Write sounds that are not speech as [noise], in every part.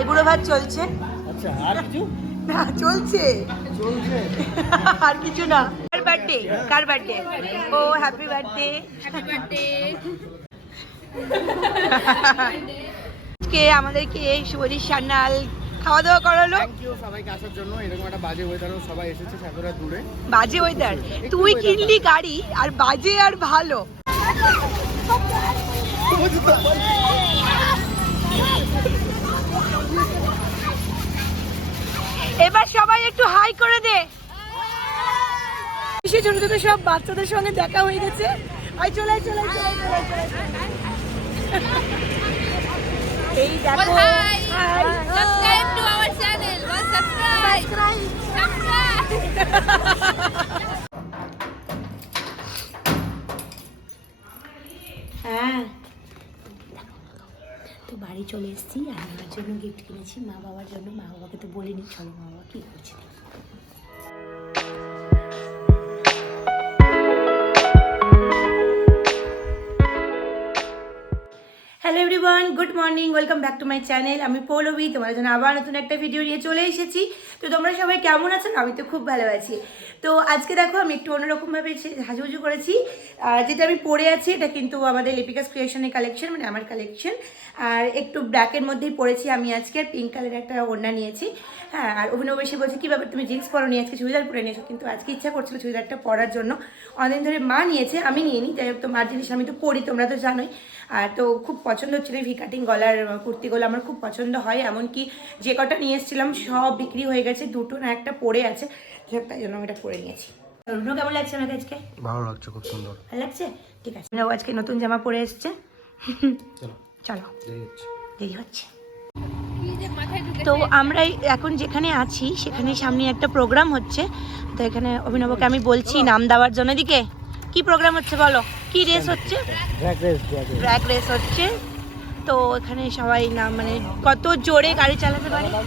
আইবুড়ো ভাত চলছে। আচ্ছা আর কিছু? না চলছে। চলছে। আর কিছু না। কার বার্থডে কার বার্থডে ও হ্যাপি বার্থডে কে আমাদেরকে শুভজিৎ সান্যাল খাওয়া দাওয়া করালো। থ্যাংক ইউ সবাইকে আসার জন্য। এরকম একটা বাজে ওয়েদারও সবাই এসেছে সাগরা দূরে। বাজে ওয়েদার তুই কিনলি গাড়ি আর বাজে আর ভালো। এবার সবাই একটু হাই করে দে ছোট ছোট সব বাচ্চাদের সঙ্গে দেখা হয়ে গেছে আই চলে চলে। এই দেখো Hi. Hi. Subscribe to our channel. Well, subscribe. Subscribe. হ্যাঁ বাড়ি চলে এসেছি, আর আমার জন্য গিফট কিনেছি। মা বাবার জন্য, মা বাবাকে তো বলিনি, চলো মা বাবা কী করছে hello everyone good morning welcome back to my channel আমি পৌলবী তোমার জন্য আবার নতুন একটা ভিডিও নিয়ে চলে এসেছি। তো তোমরা সবাই কেমন আছো? আমি তো খুব ভালো আছি। তো আজকে দেখো, আমি একটু অন্যরকমভাবে সাজুগুজু করেছি। আর যেটা আমি পরে আছি, এটা কিন্তু আমাদের লিপিকাস ক্রিয়েশনের কালেকশন মানে আমার কালেকশন আর একটু ব্ল্যাকের মধ্যেই পরেছি আমি আজকে, আর পিঙ্ক কালারের একটা ওড়না নিয়েছি। হ্যাঁ আর অভিনব এসে বলছে, কীভাবে তুমি জিন্স পরো নিয়ে আজকে চুড়িদার পরে নিয়েছো। কিন্তু আজকে ইচ্ছা করছিল চুড়িদারটা পরার জন্য। অনেকদিন ধরে মা নিয়েছে, আমি নিয়ে নিই যাই হোক, তো মার জিনিস আমি তো পড়ি তোমরা তো জানোই। আর তো খুব পছন্দ হচ্ছিল ভি কাটিং গলার কুর্তিগুলো আমার খুব পছন্দ হয়। এমনকি যে কটা নিয়ে এসেছিলাম সব বিক্রি হয়ে গেছে দুটো না একটা পড়ে আছে। তাই জন্য আমি এটা পরে নিয়েছি। রুনু কেমন লাগছে আমাকে আজকে? ভালো লাগছে খুব সুন্দর। ভালো লাগছে? ঠিক আছে ও আজকে নতুন জামা পরে এসছে। চলো। চলো। দেরি হচ্ছে। দেরি হচ্ছে। তো আমরা এখন যেখানে আছি সেখানে সামনে একটা প্রোগ্রাম হচ্ছে। তো এখানে অভিনবকে আমি বলছি নাম দেওয়ার জন্য এদিকে। কি প্রোগ্রাম হচ্ছে বলো? কি রেস হচ্ছে? ড্র্যাগ রেস হচ্ছে। তো এখানে সবাই নাম মানে কত জোরে গাড়ি চালাতে পারে? [laughs]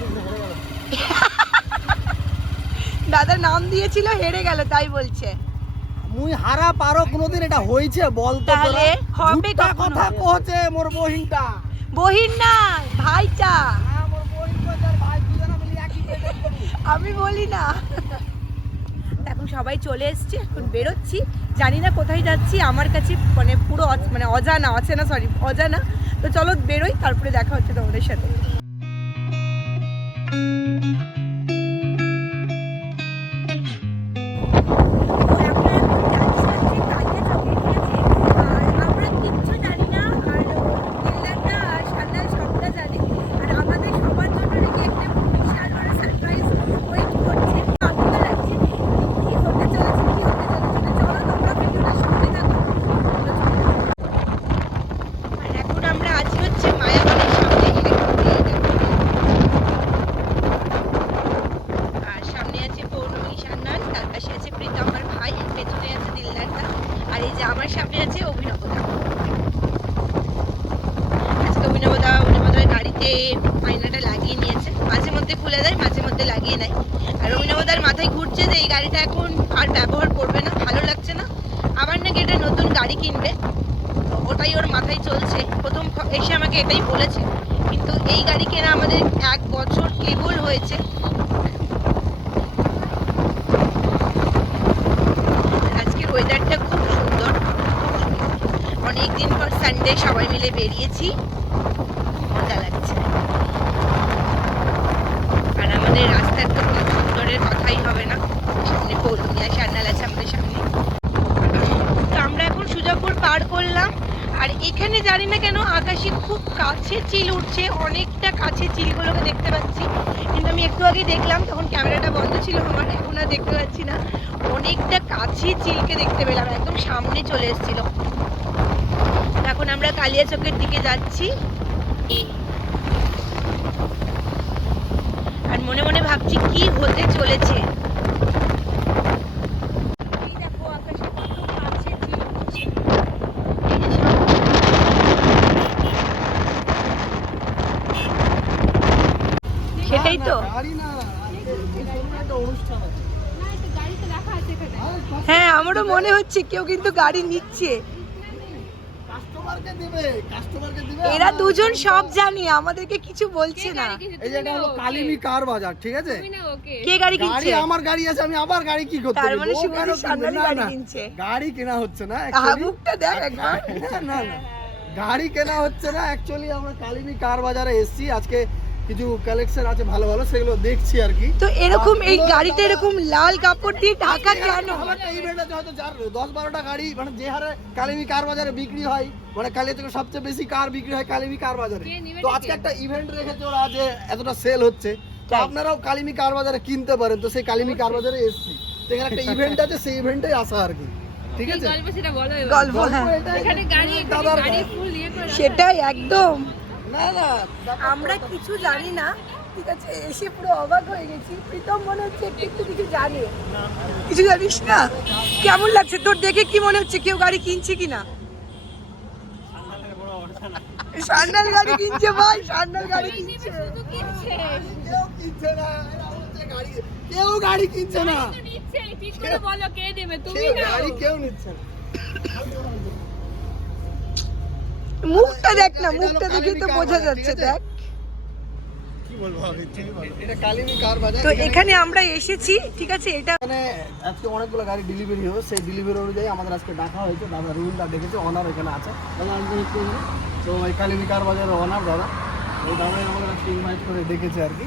দাদা নাম দিয়েছিল হেরে গেল তাই বলছে। মুই হারা পারো কোনোদিন এটা হইছে বল তাহলে হবে কথা কোহছে মোর বহিনটা? বহিন না ভাইটা। হ্যাঁ। আমি বলি না। এখন সবাই চলে এসছে, এখন বেরোচ্ছি। জানি না কোথায় যাচ্ছি, আমার কাছে মানে পুরো মানে অজানা, অচেনা সরি অজানা। তো চলো বেরোই, তারপরে দেখা হচ্ছে তোমাদের সাথে। এই গাড়ি কেনা আমাদের এক বছর কেবল হয়েছে। আজকের ওয়েদারটা খুব সুন্দর। অনেক দিন পর সানডে সবাই মিলে বেরিয়েছি। মজা লাগছে। আর আমাদের রাস্তার তো কোনো সুন্দরের কথাই হবে না। সামনে পৌরমিয়া সান্নাল আছে আমাদের সামনে। তো আমরা এখন সুজাপুর পার করলাম। আর এখানে জানি না কেন আকাশে খুব কাছে চিল উঠছে, অনেকটা কাছে চিলগুলোকে দেখতে পাচ্ছি। কিন্তু আমি একটু আগে দেখলাম, তখন ক্যামেরাটা বন্ধ ছিল, আমার এখন আর দেখতে পাচ্ছি না। অনেকটা কাছে চিলকে দেখতে পেলাম, একদম সামনে চলে এসেছিল। এখন আমরা কালিয়া কালিয়াচকের দিকে যাচ্ছি। আর মনে মনে ভাবছি কি হতে চলেছে এই দেখো আকাশে কত কাছে চিল উঠছে এই যে সামনে। সেটাই তো গাড়ি না আজকে একটা অনুষ্ঠান আছে গাড়িতে রাখা আছে এখানে হ্যাঁ আমারও মনে হচ্ছে কেউ কিন্তু গাড়ি নিচ্ছে। কাস্টমারকে দিবে কাস্টমারকে দিবে এরা দুজন সব জানি আমাদেরকে কিছু বলছে না। এই যে এটা হলো কালিমি কার বাজার ঠিক আছে? তুমি না ওকে কে গাড়ি কিনছে? আমার গাড়ি আছে আমি আবার গাড়ি কি করতে তার মানে গাড়ি কিনছে। গাড়ি কেনা হচ্ছে না মুখটা দেখ একবার। না না গাড়ি কেনা হচ্ছে না অ্যাকচুয়ালি আমরা কালিমি কার বাজারে এসেছি আজকে কিছু কালেকশন আছে ভালো ভালো সেগুলো দেখছি আর কি। তো এরকম এই গাড়িতে এরকম লাল কাপড় দিয়ে ঢাকা কেন? আছে হয়তো যার দশ বারোটা গাড়ি মানে যে হারে কালিমি কার বাজারে বিক্রি হয় মানে কালি থেকে সবচেয়ে বেশি কার বিক্রি হয় কালিমি কার বাজারে। তো আজকে একটা ইভেন্ট রেখেছে ওরা যে এতটা সেল হচ্ছে। তো আপনারাও কালিমি কার বাজারে কিনতে পারেন তো সেই কালিমি কার বাজারে এসছি। তো এখানে একটা ইভেন্ট আছে সেই ইভেন্টে আসা আর কি। ঠিক আছে? গল্প সেটা বলো এবার। গল্প গল্প হ্যাঁ। গাড়ি দাদার। ফুল ইয়ে। সেটাই একদম। না না আমরা কিছু জানি না। ঠিক আছে এসে পুরো অবাক হয়ে গেছি। প্রীতম মনে হচ্ছে একটু একটু কিছু জানে। কিছু জানিস না? কেমন লাগছে? তোর দেখে কি মনে হচ্ছে কেউ গাড়ি কিনছে কিনা? সান্ডাল গাড়ি কিনছে ভাই সান্ডাল গাড়ি কিনছে। কেউ কিনছে না বলছে কেউ গাড়ি কিনছে না। নিচ্ছে ঠিক করে বলো কে নেবে তুমি গাড়ি কেউ নিচ্ছে না। মুখটা দেখ না মুখটা দেখে তো বোঝা যাচ্ছে দেখ। তো এখানে আমরা এসেছি ঠিক আছে? এটা এখানে আজকে অনেকগুলো গাড়ি ডেলিভারি হবে সেই ডেলিভারি অনুযায়ী আমাদের আজকে ডাকা হয়েছে দাদা রুলটা ডেকেছে অনার এখানে আছে। দাদা আমি একটু তো এই কালিমি কার বাজারের অনার দাদা ওই দাদাই আমাদের আজকে ইনভাইট করে ডেকেছে আর কি।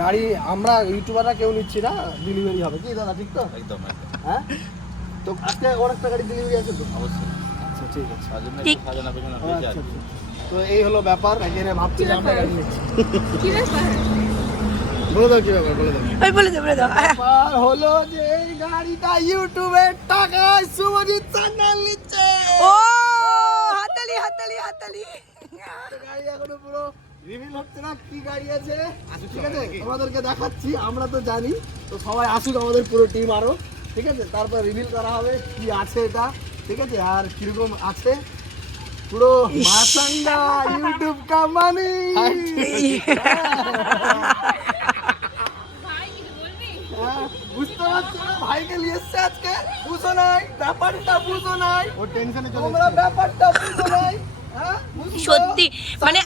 গাড়ি আমরা ইউটিউবাররা কেউ নিচ্ছি না ডেলিভারি হবে কি দাদা ঠিক তো? একদম হ্যাঁ? তো আজকে অনেকটা গাড়ি ডেলিভারি আছে তো? অবশ্যই। ঠিক আছে। ঠিক। আচ্ছা। আচ্ছা। তো এই হলো ব্যাপার এখানে ভাবছি যে আমরা গাড়ি নিচ্ছি কি ব্যাপার? বলে দাও কি ব্যাপার বলে দাও। ওই বলে দে বলে দাও। ব্যাপার হলো যে এই গাড়িটা ইউটিউবের টাকায় শুভজিৎ চ্যানেল নিচ্ছে। ও হাতালি হাতালি হাতালি গাড়ি এখনও পুরো রিভিল হচ্ছে না কি গাড়ি আছে। ঠিক আছে? তোমাদেরকে দেখাচ্ছি আমরা তো জানি। তো সবাই আসুক আমাদের পুরো টিম আরও। ঠিক আছে? তারপর রিভিল করা হবে কি আছে এটা। ঠিক আছে? আর কীরকম আছে? পুরো মাসাঙ্গা ইউটিউব কামানি ভাই কিছু বলবি হ্যাঁ, বুঝতে পারছ না? ভাইকে নিয়ে এসছে আজকে। বুঝো নাই? ব্যাপারটা বুঝো নাই। ও টেনশনে তোমরা ব্যাপারটা বুঝো নাই। হ্যাঁ সত্যি। মানে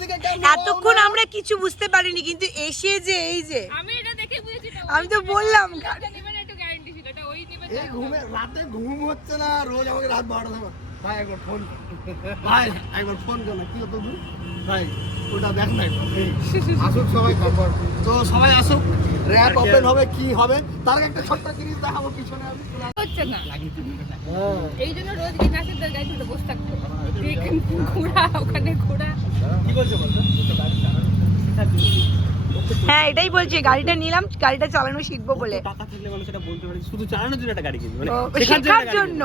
এতক্ষণ আমরা কিছু বুঝতে পারিনি কিন্তু এসে যে এই যে আমি এটা দেখে বুঝেছি আমি তো বললাম এটা নেবে না একটু গ্যারান্টি ছিল এটা ওই নেবে এই ঘুমে রাতে ঘুম হচ্ছে না রোজ আমাকে রাত বারোটা সময়। ভাই একবার ফোন ভাই একবার ফোন কর না কি হতো তুই? ভাই ওটা দেখ না আসুক সবাই খবর তো সবাই আসুক র্যাপ ওপেন হবে কি হবে তার একটা ছোট্ট জিনিস দেখাবো পিছনে আমি হচ্ছে না। হ্যাঁ। এই জন্য রোজ দিন আসে তার গাড়ি ধরে বসে থাকতো এখানে ঘোড়া ওখানে ঘোড়া। হ্যাঁ এটাই বলছি গাড়িটা নিলাম গাড়িটা চালানো শিখব বলে। টাকা থাকলে মানুষ এটা বলতে পারে শুধু চালানোর জন্য একটা গাড়ি কিনবে মানে শেখার জন্য।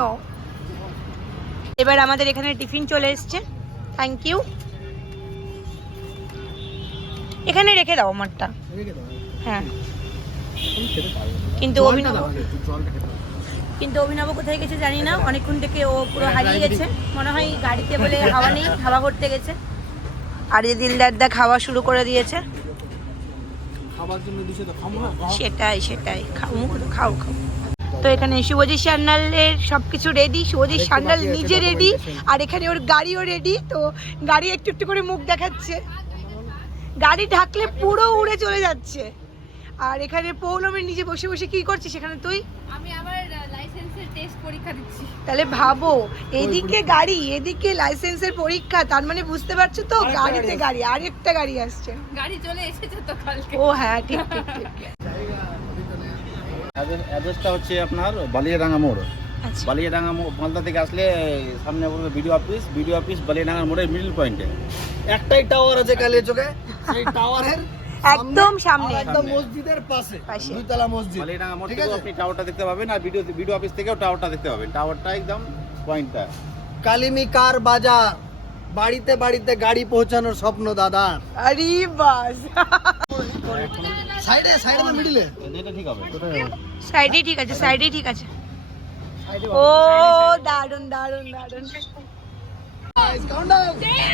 এবার আমাদের এখানে টিফিন চলে এসছে। থ্যাংক ইউ এখানে রেখে দাও আমারটা। হ্যাঁ। কিন্তু অভিনব। কিন্তু অভিনব কোথায় গেছে জানি না অনেকক্ষণ থেকে ও পুরো হারিয়ে গেছে। মনে হয় গাড়িতে বলে হাওয়া নেই হাওয়া করতে গেছে। আর এই দিলদারদা খাওয়া শুরু করে দিয়েছে খাবার জন্য দিছে তো খাব না সেটাই সেটাই। খাও মুখ খাও খাও। তো এখানে শুভজিৎ সান্যালের সব কিছু রেডি শুভজিৎ সান্যাল নিজে রেডি আর এখানে ওর গাড়িও রেডি তো গাড়ি একটু একটু করে মুখ দেখাচ্ছে। গাড়ি ঢাকলে পুরো উড়ে চলে যাচ্ছে। আর এখানে পৌলমের নিজে বসে বসে কি করছিস সেখানে তুই? আমি আমার টেস্ট পরীক্ষা দিচ্ছি। তাহলে ভাবো এদিকে গাড়ি এদিকে লাইসেন্সের পরীক্ষা তার মানে বুঝতে পারছ তো? গাড়িতে গাড়ি গাড়ি আরেকটা গাড়ি আসছে। গাড়ি চলে এসেছে তো কালকে। ও হ্যাঁ ঠিক ঠিক ঠিক অ্যাড্রেসটা হচ্ছে আপনার বালিয়াডাঙ্গা মোড়। আচ্ছা। বালিয়াডাঙ্গা মোড় মালদা থেকে আসলে সামনে পড়বে BDO office BDO office Baliadanga মোড়ের মিডল পয়েন্টে একটাই টাওয়ার আছে কালিয়া চোখে সেই টাওয়ারের একদম সামনে একদম মসজিদের পাশে। দুইতলা মসজিদ ঠিক আছে? আপনি টাওয়ারটা দেখতে পাবেন আর ভিডিও বিডিও অফিস থেকেও টাওয়ারটা দেখতে পাবেন। টাওয়ারটা একদম পয়েন্টটা কালিমি কার বাজার বাড়িতে বাড়িতে গাড়ি পৌঁছানোর স্বপ্ন দাদা আরে বাস। সাইডে সাইডে না মিডিলে এটা ঠিক হবে। সাইডে ঠিক আছে সাইডে ঠিক আছে। ও দারুণ দারুণ দারুণ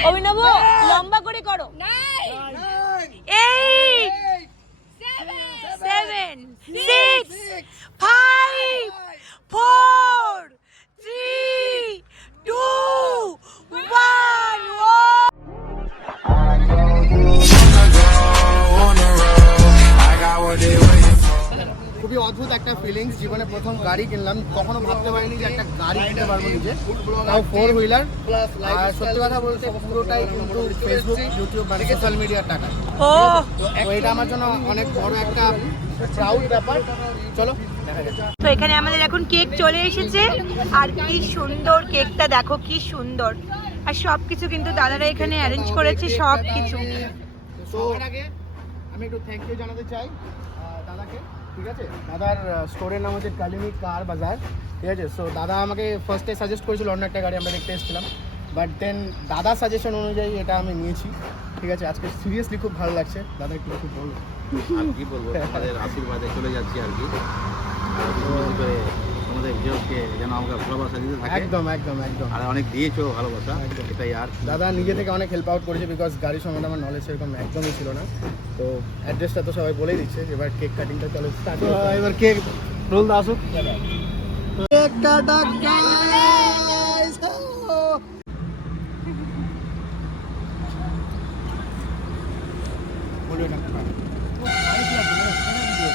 অভিনব লম্বা করে করো। Eight, seven, six, five, four, three, two, one, go. I got what they want. খুবই অদ্ভুত একটা ফিলিংস জীবনে প্রথম গাড়ি কিনলাম কখনো ভাবতে পারিনি যে একটা গাড়ি কিনতে পারব নিজে। তাও ফোর হুইলার আর সত্যি কথা বলতে পুরোটাই কিন্তু ফেসবুক ইউটিউব মানে সোশ্যাল মিডিয়ার টাকা। তো এটা আমার জন্য অনেক বড় একটা প্রাউড ব্যাপার। চলো তো এখানে আমাদের এখন কেক চলে এসেছে। আর কি সুন্দর কেকটা দেখো কি সুন্দর। আর সব কিছু কিন্তু দাদারা এখানে অ্যারেঞ্জ করেছে সব কিছু আমি একটু থ্যাংক ইউ জানাতে চাই। ঠিক আছে? দাদার স্টোরের নাম হচ্ছে কালিমি কার বাজার ঠিক আছে? সো দাদা আমাকে ফার্স্টে সাজেস্ট করেছিল অন্য একটা গাড়ি, আমরা দেখতে এসেছিলাম। বাট দেন দাদার সাজেশন অনুযায়ী এটা আমি নিয়েছি, ঠিক আছে? আজকে সিরিয়াসলি খুব ভালো লাগছে। দাদা, একটু খুব বলব আর কি বলব? আশীর্বাদে চলে যাচ্ছি আর কি। তোমাদের ভিডিওকে যেন আমাকে ভালোবাসা দিতে থাকে। একদম একদম একদম। আর অনেক দিয়েছ ভালোবাসা একদম। এটাই আর দাদা নিজে থেকে অনেক হেল্প আউট করেছে বিকজ গাড়ির সম্বন্ধে আমার নলেজ সেরকম একদমই ছিল না। তো অ্যাড্রেসটা তো সবাই বলেই দিচ্ছে এবার কেক কাটিংটা চলো স্টার্ট এবার কেক রোল দা আসুক। কেক কাটা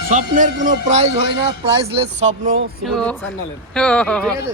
স্বপ্নের কোনো প্রাইজ হয় না প্রাইজলেস স্বপ্ন শুভজিৎ সান্যালের। ঠিক আছে?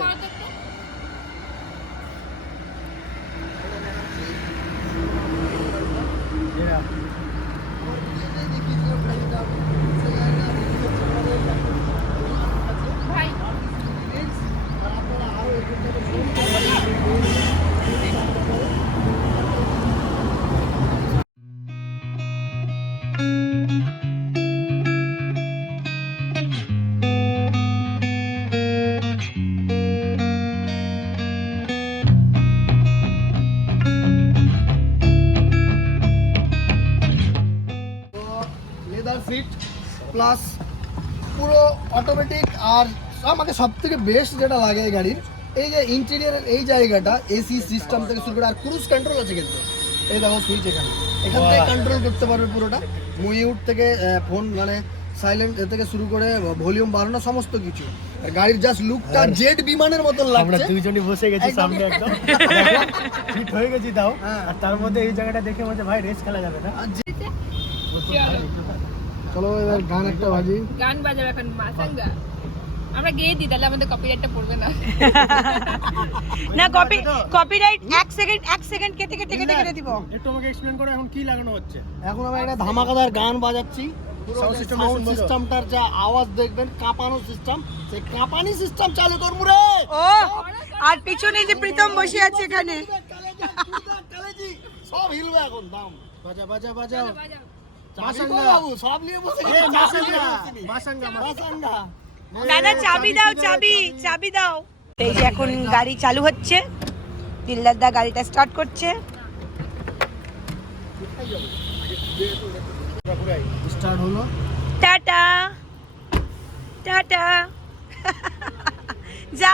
অটোমেটিক আর আমাকে সব থেকে বেস্ট যেটা লাগে এই গাড়ির এই যে ইন্টেরিয়ারের এই জায়গাটা এসি সিস্টেম থেকে শুরু করে আর ক্রুজ কন্ট্রোল আছে কিন্তু। এই দেখো সুইচ এখানে। এখান থেকে কন্ট্রোল করতে পারবে পুরোটা। মিউট থেকে ফোন মানে সাইলেন্ট এ থেকে শুরু করে ভলিউম বাড়ানো সমস্ত কিছু। আর গাড়ির জাস্ট লুকটা জেট বিমানের মতন লাগছে। আমরা দুইজনই বসে গেছি সামনে একদম। ফিট হয়ে গেছি তাও। হ্যাঁ। আর তার মধ্যে এই জায়গাটা দেখে মনে ভাই রেস খেলা যাবে না? চলো এবার গান একটা বাজি। গান বাজাবে এখন মাসাঙ্গা। আমরা গেয়ে দিই তাহলে আমাদের কপিরাইটটা পড়বে না। [laughs] না কপি কপিরাইট এক সেকেন্ড এক সেকেন্ড কেটে কেটে কেটে কেটে দিব। একটু আমাকে এক্সপ্লেন করো এখন কি লাগানো হচ্ছে। এখন আমরা একটা ধামাকাদার গান বাজাচ্ছি। সাউন্ড সিস্টেমটার যা আওয়াজ দেখবেন কাঁপানো সিস্টেম সেই কাঁপানি সিস্টেম চালু করব রে! ও আর পিছনে যে প্রীতম বসে আছে এখানে। সব হিলবে এখন দাম। বাজা বাজা বাজাও। দাদা চাবি দাও চাবি চাবি। দাও। এই যে এখন গাড়ি চালু হচ্ছে। গাড়িটা স্টার্ট করছে। স্টার্ট হলো। টাটা। টাটা। যা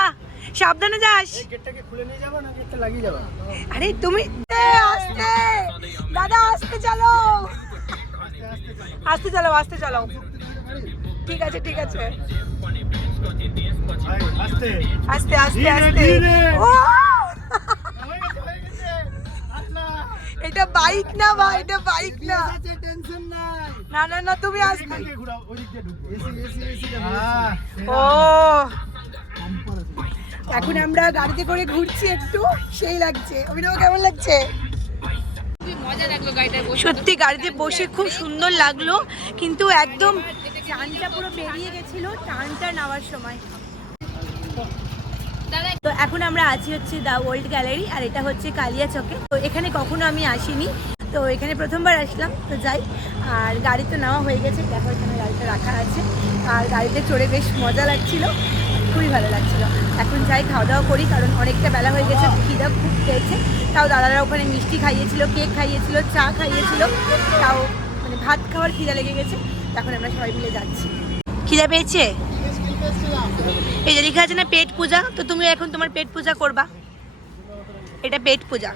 সাবধানে যাস। গেটটাকে খুলে নিয়ে যাব না গেটটা লাগিয়ে যাব? আরে তুমি আস্তে। দাদা আস্তে চালো আস্তে চালাও আস্তে চালাও। ঠিক আছে ঠিক আছে। আস্তে আস্তে আস্তে। ও! এটা বাইক না ভাই এটা বাইক না। না না না তুমি হ্যাঁ ও! এখন আমরা গাড়িতে করে ঘুরছি একটু সেই লাগছে। অভিনব কেমন লাগছে? সত্যি গাড়িতে বসে খুব সুন্দর লাগল কিন্তু একদম টানটা পুরো বেরিয়ে গেছিল টানটা নেওয়ার সময়। তো এখন আমরা আছি হচ্ছে দ্য ওল্ড গ্যালারি আর এটা হচ্ছে কালিয়া চকে। তো এখানে কখনো আমি আসিনি তো এখানে প্রথমবার আসলাম তো যাই। আর গাড়ি তো নেওয়া হয়ে গেছে দেখো এখানে গাড়িটা রাখা আছে। আর গাড়িতে চড়ে বেশ মজা লাগছিল খুবই ভালো লাগছিল। এখন যাই খাওয়া দাওয়া করি কারণ অনেকটা বেলা হয়ে গেছে খিদা খুব পেয়েছে। তাও দাদারা ওখানে মিষ্টি খাইয়েছিল, কেক খাইয়েছিল, চা খাইয়েছিল, তাও মানে ভাত খাওয়ার খিদা লেগে গেছে। তখন আমরা সবাই মিলে যাচ্ছি। খিদা পেয়েছে? এই যে লেখা আছে না পেট পূজা, তো তুমি এখন তোমার পেট পূজা করবা। এটা পেট পূজা।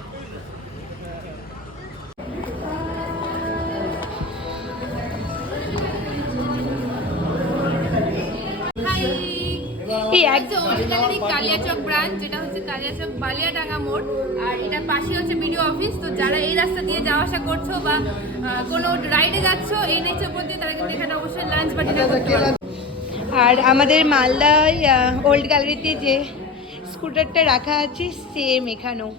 হচ্ছে অরিজিনালি কালিয়াচক ব্রাঞ্চ যেটা হচ্ছে কালিয়াচক বালিয়াডাঙ্গা মোড়। আর এটা পাশে হচ্ছে বিডিও অফিস তো যারা এই রাস্তা দিয়ে যাওয়া আসা করছ বা কোনো রাইডে যাচ্ছ, এই নেচের উপর দিয়ে তারা কিন্তু এখানে অবশ্যই লাঞ্চ বা ডিনার করতে আর আমাদের মালদায় ওল্ড গ্যালারিতে যে স্কুটারটা রাখা আছে সেম এখানেও।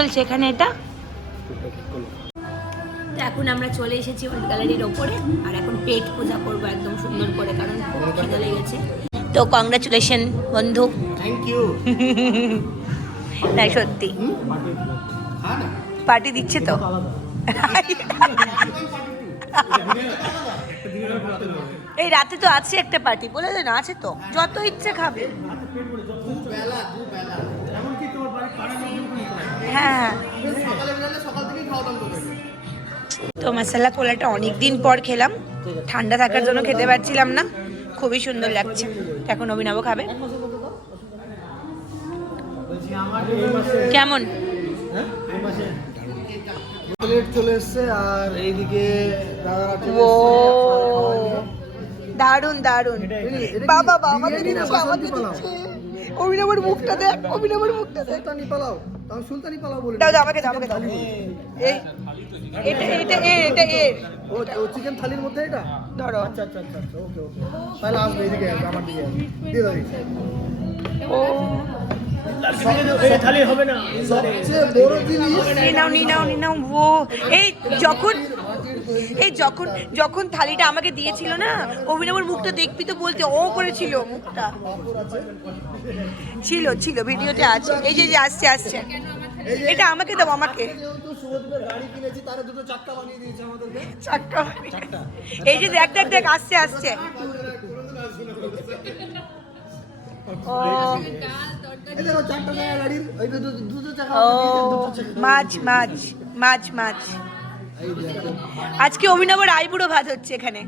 চলছে এখানে এটা? তো এখন আমরা চলে এসেছি ওল্ড গ্যালারির ওপরে আর এখন পেট পূজা করব একদম সুন্দর করে কারণ খুব খিদে লেগেছে। তো কংগ্রাচুলেশন বন্ধু। থ্যাংক ইউ তাই সত্যি। পার্টি দিচ্ছে তো। এই রাতে তো আছে একটা পার্টি বলে দে না আছে তো। যত ইচ্ছে খাবে। হ্যাঁ। তো মশলা পোলাটা অনেক দিন পর খেলাম। ঠান্ডা থাকার জন্য খেতে পারছিলাম না। খুবই সুন্দর লাগছে। এখন অভিনব খাবে। কেমন? প্লেট চলে এসছে আর এইদিকে ও। দারুণ দারুণ বাবা বাবা আমাদের দিচ্ছে আমাদের দিচ্ছে। অভিনবের মুখটা দেখ অভিনবের মুখটা দেখ। পালাও। তাও সুলতানি পালাও বলে দাও দাও আমাকে দাও আমাকে দাও। এই এটা এটা এ এটা এ। ও ও চিকেন থালির মধ্যে এটা? ধরো আচ্ছা আচ্ছা আচ্ছা আচ্ছা ওকে ওকে। তাহলে আসবে এইদিকে আসবে আমার দিকে। দিয়ে দাও ও। না। সবচেয়ে বড় জিনিস নিয়ে নাও নিয়ে নাও নিয়ে নাও। ও এই যখন এই যখন যখন থালিটা আমাকে দিয়েছিল না অভিনবর মুখটা দেখবি তো বলতে ও করেছিল মুখটা। ছিল ছিল ভিডিওতে আছে। এই যে যে আসছে আসছে। এটা আমাকে দাও আমাকে। এই যে দেখ দেখ দেখ আসছে আসছে। মাছ মাছ মাছ মাছ। আজকে অভিনবর আইবুড়ো ভাত হচ্ছে এখানে।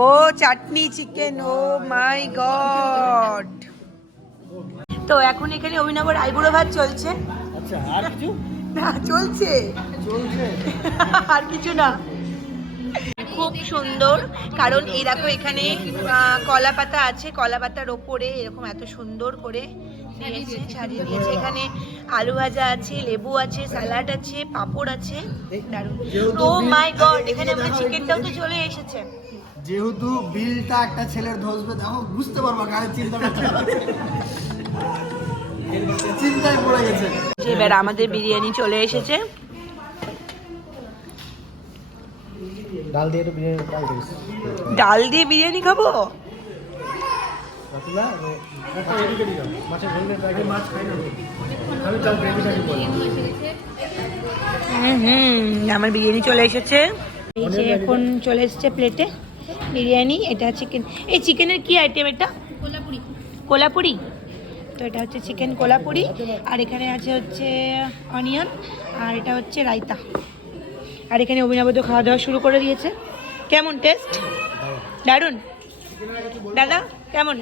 ও চাটনি চিকেন ও মাই গড তো এখন এখানে অভিনবর আইবুড়ো ভাত চলছে। আচ্ছা আর কিছু? না চলছে। চলছে। আর কিছু না। খুব সুন্দর কারণ এই দেখো এখানে কলা পাতা আছে কলা পাতার ওপরে এরকম এত সুন্দর করে দিয়েছে ছাড়িয়ে দিয়েছে। এখানে আলু ভাজা আছে লেবু আছে স্যালাড আছে পাঁপড় আছে। দারুণ। ও মাই গড এখানে আমাদের চিকেনটাও তো চলে এসেছে। যেহেতু বিলটা একটা ছেলের ধসবে দেখো বুঝতে পারবা গাড়ির চিন্তা চিন্তায় পড়ে গেছে। এবার আমাদের বিরিয়ানি চলে এসেছে। ডাল দিয়ে। ডাল দিয়ে বিরিয়ানি খাব? মাছের ঝোল মাছ খাই না। আমি তাও গ্রেভিটা বলি। হুম হুম আমার বিরিয়ানি চলে এসেছে। এই যে এখন চলে এসেছে প্লেটে বিরিয়ানি এটা চিকেন এই চিকেনের কি আইটেম এটা? কোলাপুরি। কোলাপুরি? তো এটা হচ্ছে চিকেন কোলাপুরি। আর এখানে আছে হচ্ছে অনিয়ন আর এটা হচ্ছে রায়তা। আর এখানে অভিনবদ খাওয়া দাওয়া শুরু করে দিয়েছে। কেমন টেস্ট দারুণ? দাদা কেমন?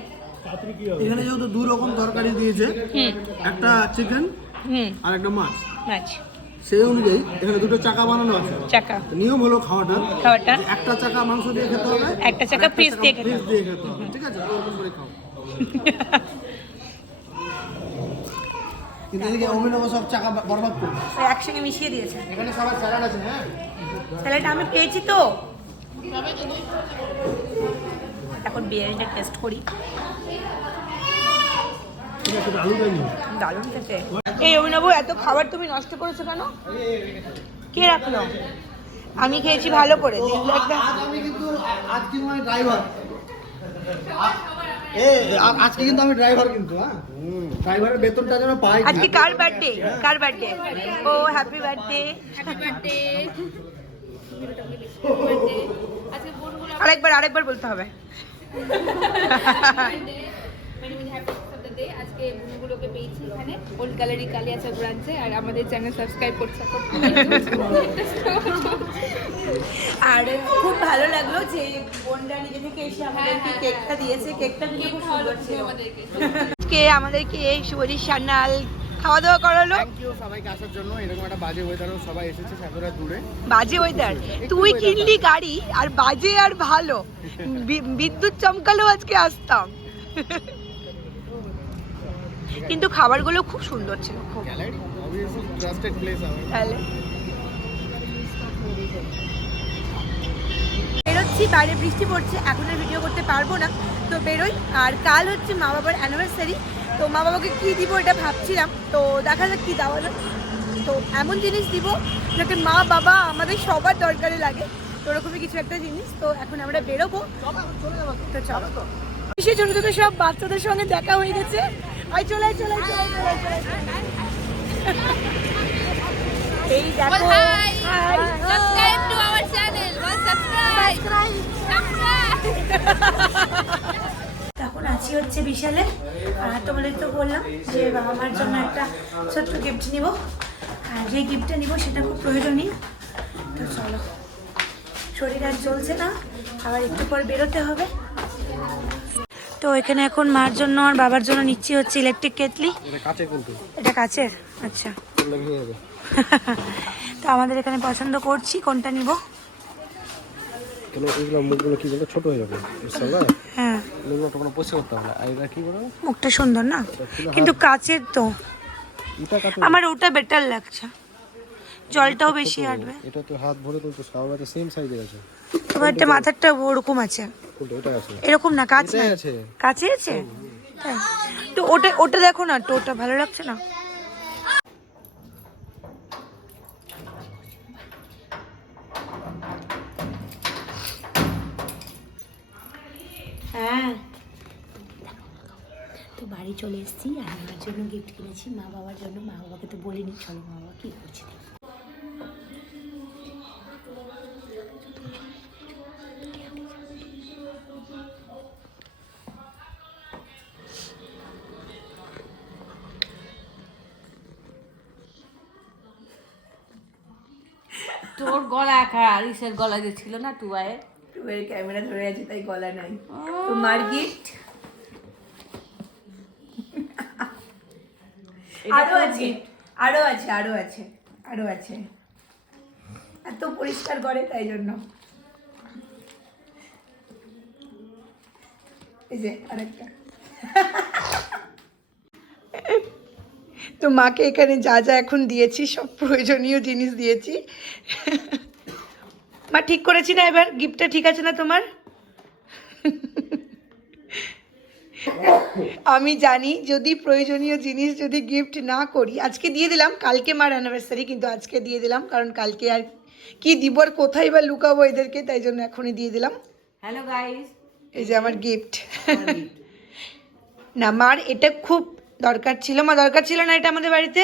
এখানে যেহেতু দু রকম তরকারি দিয়েছে একটা চিকেন আর একটা মাছ। মাছ। সেই অনুযায়ী এখানে দুটো চাকা বানানো আছে। চাকা। নিয়ম হলো খাওয়াটা। যে একটা চাকা মাংস দিয়ে খেতে হবে একটা চাকা fish দিয়ে খেতে হবে। দিয়ে খেতে হবে। ঠিক আছে? ওরকম করে খাও। কিন্তু এদিকে অভিনব সব চাকা বরবাদ ওই একসঙ্গে মিশিয়ে দিয়েছে। এখানে সবার স্যালাড আছে হ্যাঁ? স্যালাড আমি পেয়েছি তো। এখন বিরিয়ানিটা টেস্ট করি। দারুণ খেতে। এই অভিনব এত খাবার তুমি নষ্ট করেছ কেন? কে রাখল? আমি খেয়েছি ভালো করে। আজকে কিন্তু আমি ড্রাইভার কিন্তু হ্যাঁ? ড্রাইভারের বেতনটা যেন পাই আজকে কার বার্থডে কার বার্থডে ও হ্যাপি বার্থডে আরেকবার আরেকবার বলতে হবে। আজকে বুনুগুলোকে পেয়েছি এখানে। ওল্ড গ্যালারি কালিয়াচক ব্রাঞ্চে আর আমাদের চ্যানেল সাবস্ক্রাইব করছে আর খুব ভালো লাগল যে বোনরা নিজে থেকে এসে আমাদেরকে হ্যাঁ, হ্যাঁ, কেকটা দিয়েছে কেকটা খুব সুন্দর ছিল। আমাদেরকে। আজকে আমাদেরকে এই শুভজিৎ সান্যাল খাওয়া দাওয়া করালো? থ্যাংক ইউ সবাইকে আসার জন্য। এরকম একটা বাজে ওয়েদারও সবাই এসেছে সাগরা দূরে। বাজে ওয়েদার তুই কিনলি গাড়ি আর বাজে আর ভালো। বিদ্যুৎ চমকালেও আজকে আসতাম। কিন্তু খাবারগুলো খুব সুন্দর ছিল খুব। তাহলে। বেরোচ্ছি বাইরে বৃষ্টি পড়ছে এখন আর ভিডিও করতে পারব না। তো বেরোই আর কাল হচ্ছে মা বাবার অ্যানিভার্সারি তো মা বাবাকে কী দিব এটা ভাবছিলাম। তো দেখা যাক কী দেওয়া যায়। তো এমন জিনিস দিব যাতে মা বাবা আমাদের সবার দরকারে লাগে। তো ওরকমই কিছু একটা জিনিস। তো এখন আমরা বেরোবো। তো চলো। সে ছোটো ছোটো সব বাচ্চাদের সঙ্গে দেখা হয়ে গেছে? আয় চলে চলে চলে চলে। এই দেখো। Subscribe to our channel subscribe subscribe আছি হচ্ছে বিশালে। আর তোমাদের তো বললাম যে বাবা মার জন্য একটা ছোট্ট গিফট নিব। আর যে গিফটটা নিব সেটা খুব প্রয়োজনীয়। তো চলো শরীর আর চলছে না আবার একটু পর বেরোতে হবে। তো এখানে এখন মার জন্য আর বাবার জন্য নিচ্ছি হচ্ছে ইলেকট্রিক কেটলি। এটা কাছের আচ্ছা। [laughs] তো আমাদের এখানে পছন্দ করছি কোনটা নিব? কেন এগুলো মুখগুলো কি বলতো ছোট হয়ে যাবে? বুঝতে হ্যাঁ। এগুলো করতে হবে আর এটা কি বলো? মুখটা সুন্দর না? কিন্তু কাছের তো। আমার ওটা বেটার লাগছে। জলটাও বেশি আটবে এটা তো হাত ভরে সবার সেম সাইজের আছে। মাথারটা ওরকম আছে। এরকম না কাছে আছে। কাছে আছে? তো ওটা ওটা দেখো না তো ওটা ভালো লাগছে না হ্যাঁ তো বাড়ি চলে এসেছি আর মার জন্য গিফট কিনেছি। মা বাবার জন্য মা বাবাকে তো বলিনি চলো মা বাবা কী করছে তোর গলা একা আরিসের গলা যে ছিল না টুয়ায়ে টুয়ের ক্যামেরা ধরে আছে তাই গলা নাই। তো মার আছে আরও আছে আরও আছে আরও আছে। এত পরিষ্কার করে তাই জন্য। এই যে আরেকটা। তো মাকে এখানে যা যা এখন দিয়েছি সব প্রয়োজনীয় জিনিস দিয়েছি। মা ঠিক করেছি না এবার? গিফটটা ঠিক আছে না তোমার? আমি জানি যদি প্রয়োজনীয় জিনিস যদি গিফট না করি আজকে দিয়ে দিলাম কালকে মার অ্যানিভার্সারি কিন্তু আজকে দিয়ে দিলাম কারণ কালকে আর কি দিব আর কোথায় বা লুকাবো এদেরকে তাই জন্য এখনই দিয়ে দিলাম। হ্যালো গাইস এই যে আমার গিফট না মার এটা খুব দরকার ছিল মা দরকার ছিল না এটা আমাদের বাড়িতে?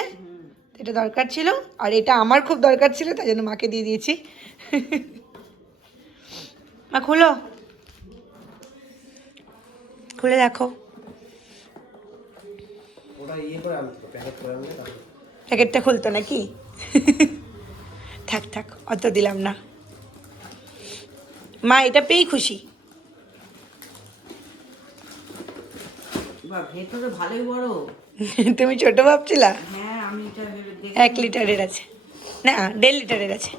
এটা দরকার ছিল আর এটা আমার খুব দরকার ছিল তাই জন্য মাকে দিয়ে দিয়েছি। মা খুলো। খুলে দেখো। ওটা ইয়ে প্যাকেটটা খুলতো নাকি? থাক থাক অত দিলাম না। মা এটা পেয়েই খুশি। ভালোই বড়। তুমি ছোট ভাবছিলা? হ্যাঁ আমি এটা ভেবে দেখে। এক লিটারের আছে। না দেড় লিটারের আছে।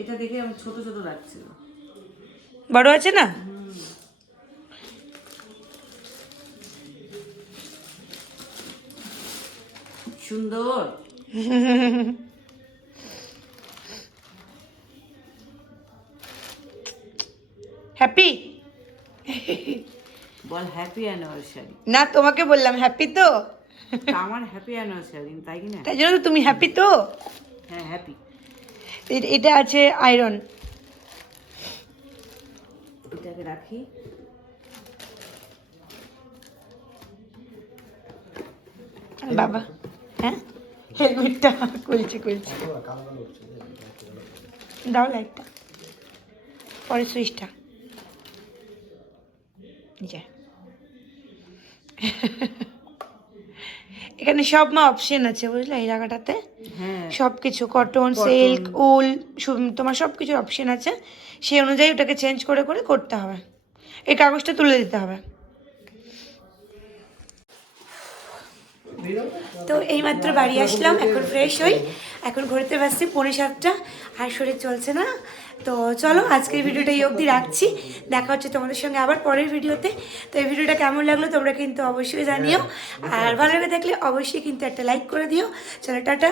এটা দেখে আমি ছোট ছোট লাগছিল। বড় আছে না? সুন্দর। হ্যাপি বল হ্যাপি অ্যানিভার্সারি না তোমাকে বললাম হ্যাপি তো। আমার হ্যাপি অ্যানিভার্সারি তাই কি না তাই জন্য তো তুমি হ্যাপি তো। হ্যাঁ হ্যাপি এটা আছে আয়রন এটাকে রাখি। বাবা। হ্যাঁ? হেলমেটটা খুলছি খুলছি। দাও লাইটটা পরে সুইচটা নিচে এখানে সব মা অপশন আছে বুঝলে? এই জায়গাটাতে? হ্যাঁ। সব কিছু কটন সিল্ক উল তোমার সব কিছুর অপশন আছে। সেই অনুযায়ী ওটাকে চেঞ্জ করে করে করতে হবে। এই কাগজটা তুলে দিতে হবে। তো এইমাত্র বাড়ি আসলাম, এখন ফ্রেশ হই। এখন ঘুরতে পারছি পৌনে সাতটা, আর শরীর চলছে না। তো চলো, আজকের ভিডিওটা এই অবধি রাখছি। দেখা হচ্ছে তোমাদের সঙ্গে আবার পরের ভিডিওতে। তো এই ভিডিওটা কেমন লাগল তোমরা কিন্তু অবশ্যই জানিও। আর ভালো লাগে থাকলে অবশ্যই কিন্তু একটা লাইক করে দিও। চলো, টাটা।